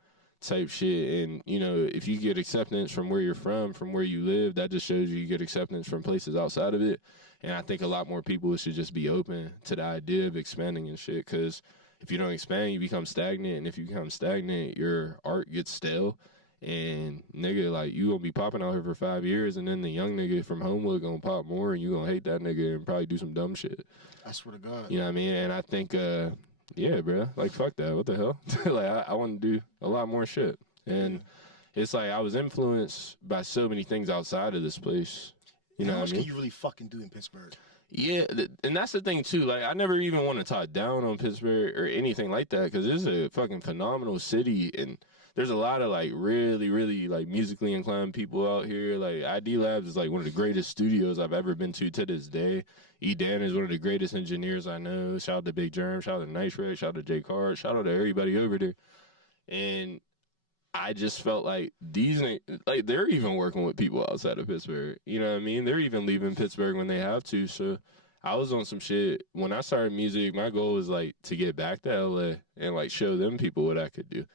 type shit. And, you know, if you get acceptance from where you're from where you live, that just shows you get acceptance from places outside of it. And I think a lot more people should just be open to the idea of expanding and shit. Because if you don't expand, you become stagnant. And if you become stagnant, your art gets stale. And, nigga, like, you gonna be popping out here for 5 years, and then the young nigga from Homewood gonna pop more, and you gonna hate that nigga and probably do some dumb shit. I swear to God. You know what I mean? And I think, yeah, bro, like, fuck that. What the hell? Like, I want to do a lot more shit. And it's like I was influenced by so many things outside of this place. You know how what much I mean? can you really fucking do in Pittsburgh? Yeah, and that's the thing too. Like, I never even want to talk down on Pittsburgh or anything like that because it's a fucking phenomenal city, and there's a lot of like really, really like musically inclined people out here. Like, ID Labs is like one of the greatest studios I've ever been to this day. E Dan is one of the greatest engineers I know. Shout out to Big Germ, shout out to Nice Red, shout out to Jay Card, shout out to everybody over there. And I just felt like like they're even working with people outside of Pittsburgh. You know what I mean? They're even leaving Pittsburgh when they have to. So I was on some shit. When I started music, my goal was like to get back to LA and like show them people what I could do.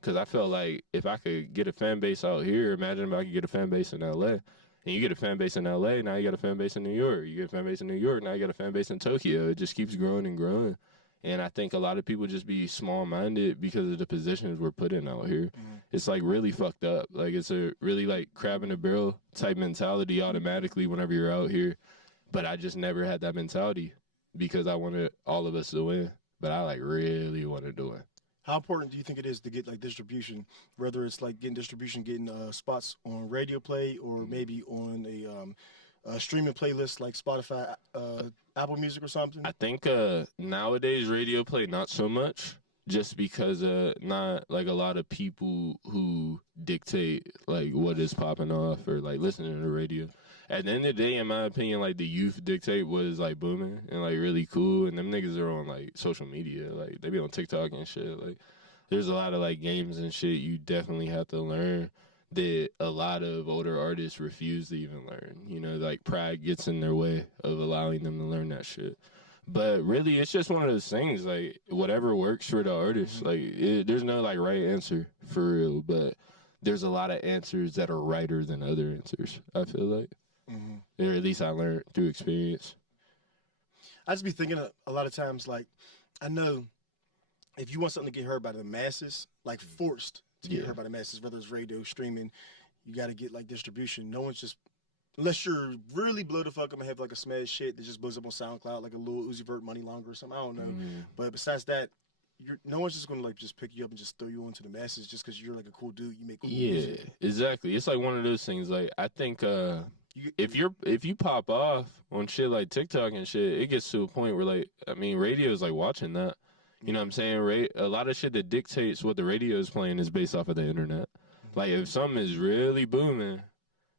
Because I felt like if I could get a fan base out here, imagine if I could get a fan base in LA. And you get a fan base in LA, now you got a fan base in New York. You get a fan base in New York, now you got a fan base in Tokyo. It just keeps growing and growing. And I think a lot of people just be small-minded because of the positions we're put in out here. It's like really fucked up. Like, it's a really like crab in a barrel type mentality automatically whenever you're out here. But I just never had that mentality because I wanted all of us to win. But I like really wanted to win. How important do you think it is to get like distribution, whether it's like getting distribution, getting spots on radio play or maybe on a streaming playlist like Spotify, Apple Music or something? I think nowadays radio play not so much, just because not like a lot of people who dictate like what is popping off or like listening to the radio. At the end of the day, in my opinion, like the youth dictate what is like booming and like really cool, and them niggas are on like social media, like they be on TikTok and shit. Like, there's a lot of like games and shit you definitely have to learn that a lot of older artists refuse to even learn. You know, like pride gets in their way of allowing them to learn that shit. But really, it's just one of those things, like whatever works for the artist. Like, there's no like right answer for real, but there's a lot of answers that are righter than other answers, I feel like. Or at least I learned through experience. I just be thinking a lot of times, like, I know if you want something to get heard by the masses, like forced to get heard by the masses, whether it's radio, streaming, you got to get like distribution. No one's just, unless you're really blow the fuck up and have like a smash shit that just blows up on SoundCloud, like a Lil Uzi Vert, Money Longer or something. I don't know. But besides that, no one's just gonna like just pick you up and just throw you onto the masses just because you're like a cool dude. You make cool music. Exactly. It's like one of those things. Like, I think if you pop off on shit like TikTok and shit, it gets to a point where like, I mean, radio is like watching that. You know what I'm saying? A lot of shit that dictates what the radio is playing is based off of the internet. Like, if something is really booming,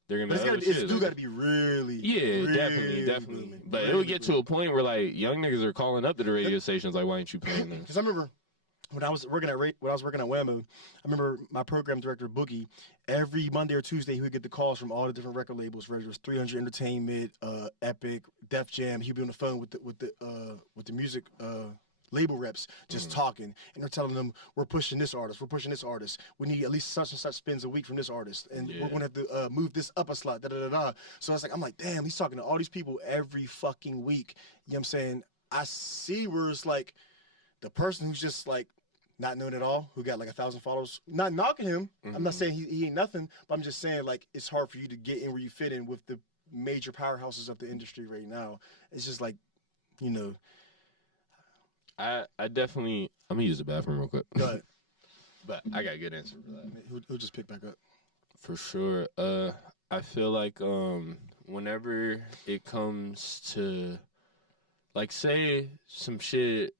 they're gonna be it's still got to be really, definitely. Booming. But it would get to a point where like young niggas are calling up to the radio stations like, why ain't you playing this? Because I remember when I was working at Whammo, I remember my program director Boogie. Every Monday or Tuesday, he would get the calls from all the different record labels, whether it was 300 Entertainment, Epic, Def Jam. He'd be on the phone with the music label reps, just talking, and they're telling them, we're pushing this artist, we need at least such and such spins a week from this artist, and we're gonna have to move this up a slot, So I'm like, damn, he's talking to all these people every fucking week. You know what I'm saying? I see where it's like the person who's just like not known at all, who got like 1,000 followers, not knocking him. I'm not saying he ain't nothing, but I'm just saying like it's hard for you to get in where you fit in with the major powerhouses of the industry right now. It's just like, you know. I definitely, I'm gonna use the bathroom real quick. Go ahead. But I got a good answer for that. He'll just pick back up. For sure. I feel like whenever it comes to like, say some shit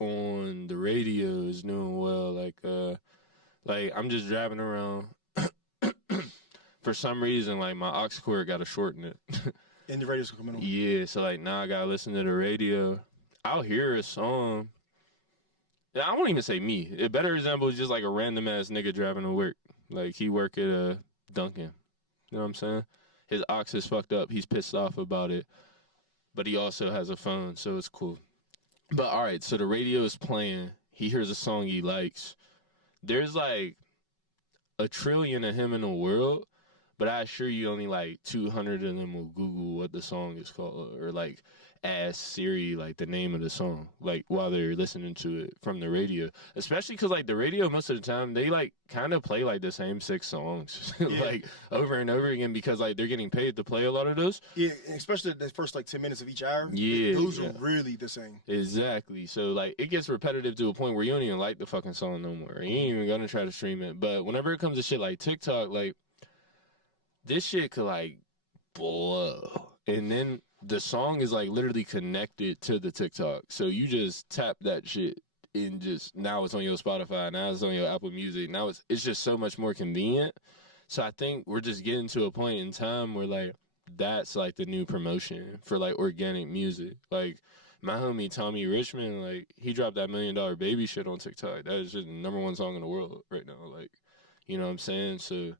on the radio is doing well, like I'm just driving around. For some reason, like my aux cord got a short in it. And the radio's coming on. Yeah, so like now I gotta listen to the radio. I'll hear a song. I won't even say me. A better example is just like a random ass nigga driving to work. Like, he work at Dunkin'. You know what I'm saying? His aux is fucked up. He's pissed off about it. But he also has a phone, so it's cool. But all right, so the radio is playing. He hears a song he likes. There's like a trillion of him in the world, but I assure you only like 200 of them will Google what the song is called, or like ask Siri like the name of the song, like while they're listening to it from the radio. Especially because like the radio most of the time they like kind of play like the same 6 songs like over and over again, because like they're getting paid to play a lot of those. Yeah, especially the first like 10 minutes of each hour. Yeah, those are really the same. Exactly. So like it gets repetitive to a point where you don't even like the fucking song no more. You ain't even gonna try to stream it. But whenever it comes to shit like TikTok, like this shit could like blow, and then the song is like literally connected to the TikTok. So you just tap that shit and just now it's on your Spotify, now it's on your Apple Music. Now it's just so much more convenient. So I think we're just getting to a point in time where like that's like the new promotion for like organic music. Like my homie Tommy Richmond, like he dropped that $1 Million Baby shit on TikTok. That is just the #1 song in the world right now. Like, you know what I'm saying? So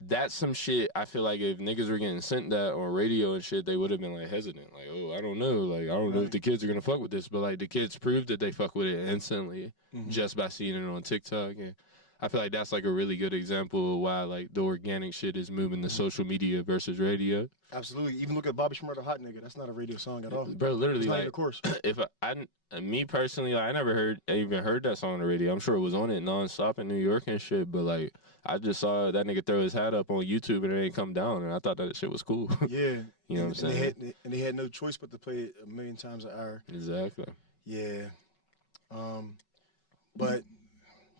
that's some shit I feel like if niggas were getting sent that on radio and shit, they would have been like hesitant. Like, oh, I don't know. Like, I don't know if the kids are gonna fuck with this. But like the kids proved that they fuck with it instantly just by seeing it on TikTok. And I feel like that's like a really good example of why like the organic shit is moving to social media versus radio. Absolutely. Even look at Bobby Shmurda, Hot Nigga. That's not a radio song at all. Bro, literally, It's not like, even a chorus. if me personally, like, I never even heard that song on the radio. I'm sure it was on it nonstop in New York and shit, but like, I just saw that nigga throw his hat up on YouTube and it ain't come down, and I thought that shit was cool. Yeah. You know what I'm saying? They had no choice but to play it 1 million times an hour. Exactly. Yeah. But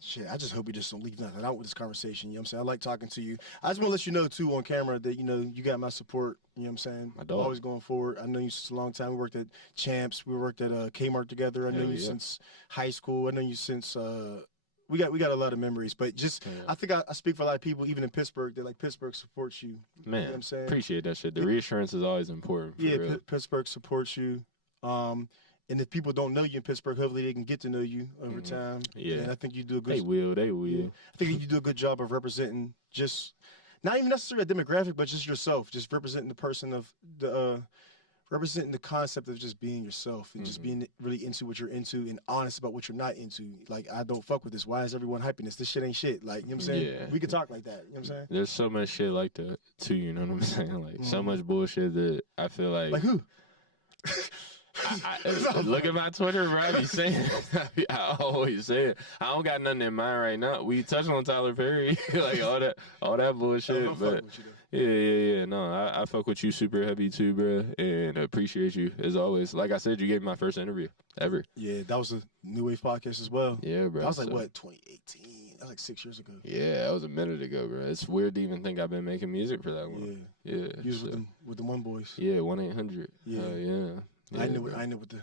shit, I just hope we just don't leave nothing out with this conversation. You know what I'm saying? I like talking to you. I just want to let you know, too, on camera that, you know, you got my support. You know what I'm saying? My dog. Always going forward. I know you since a long time. We worked at Champs. We worked at Kmart together. I know Hell you yeah. since high school. I know you since we got a lot of memories. But just I think I speak for a lot of people, even in Pittsburgh, that like Pittsburgh supports you. Man, you know what I'm saying? appreciate that shit. The reassurance is always important. For real. Pittsburgh supports you. And if people don't know you in Pittsburgh, hopefully they can get to know you over time. Yeah. And I think you do a good They will. I think you do a good job of representing just not even necessarily a demographic, but just yourself, just representing the person of the representing the concept of just being yourself and just being really into what you're into and honest about what you're not into. Like, I don't fuck with this. Why is everyone hyping this? This shit ain't shit. Like, you know what I'm saying? Yeah. We could talk like that. You know what I'm saying? There's so much shit like that too. You know what I'm saying? Like so much bullshit that I feel like. Like who? Look at my Twitter, bro. I be saying, I always say it. I don't got nothing in mind right now. We touched on Tyler Perry, like all that bullshit. But yeah. No, I fuck with you super heavy too, bro, and appreciate you as always. Like I said, you gave me my first interview ever. Yeah, that was a New Wave podcast as well. Yeah, bro. That was like what 2018. That was like 6 years ago. Yeah, that was a minute ago, bro. It's weird to even think I've been making music for that one. Yeah. You was with the one boys. Yeah, 1-800. Yeah. Yeah. I know what the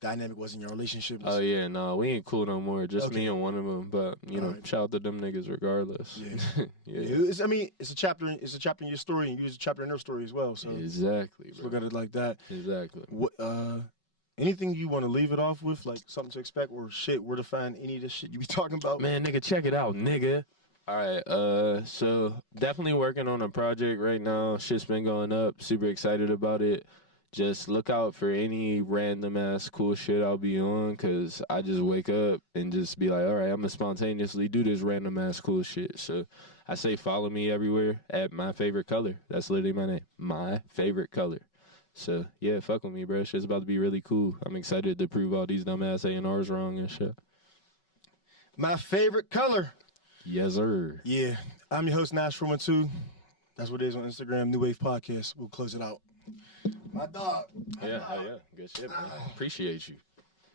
dynamic was in your relationship. Oh yeah, no, we ain't cool no more. Just me and one of them. But you know, right. shout out to them niggas regardless. Yeah. Yeah. I mean, it's a chapter in your story, and you use a chapter in their story as well. So Exactly, bro. look at it like that. Exactly. What anything you want to leave it off with, like something to expect or shit, where to find any of this shit you be talking about? Man, nigga, check it out, nigga. All right, so definitely working on a project right now. Shit's been going up. Super excited about it. Just look out for any random ass cool shit I'll be on, cause I just wake up and just be like, all right, I'm gonna spontaneously do this random ass cool shit. So I say follow me everywhere at My Favorite Color. That's literally my name, My Favorite Color. So yeah, fuck with me, bro. Shit's about to be really cool. I'm excited to prove all these dumbass A&Rs wrong and shit. My Favorite Color. Yes, sir. Yeah, I'm your host Nash 412. That's what it is on Instagram. New Wave Podcast. We'll close it out. My dog. Yeah, good shit, man. Appreciate you.